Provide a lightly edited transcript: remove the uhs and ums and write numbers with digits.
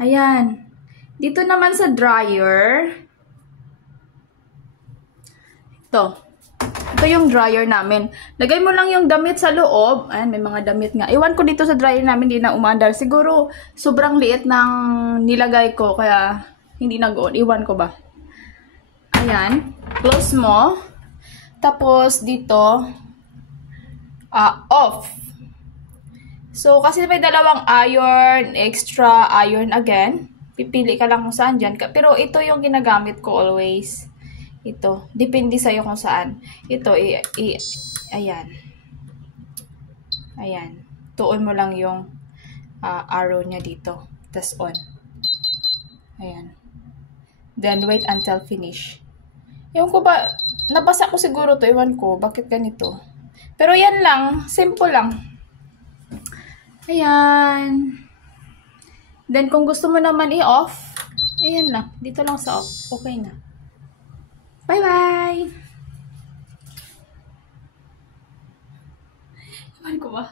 Ayan. Dito naman sa dryer. Ito. Ito yung dryer namin. Lagay mo lang yung damit sa loob. Ayan, may mga damit nga. Iwan ko dito sa dryer namin, hindi na umandar. Siguro, sobrang liit ng nilagay ko, kaya hindi nag-on. Iwan ko ba? Ayan. Close mo. Tapos, dito, off. So, kasi may dalawang iron, extra iron again. Pipili ka lang kung saan dyan. Pero ito yung ginagamit ko always. Ito. Depende sa'yo kung saan. Ito, ayan. Ayan. Tuon mo lang yung arrow niya dito. Tas on. Ayan. Then, wait until finish. Ewan ko ba, nabasa ko siguro to. Ewan ko, bakit ganito. Pero yan lang. Simple lang. Ayan. Then, kung gusto mo naman i-off, ayan lang. Dito lang sa off. Okay na. Bye-bye! Ewan ko ba?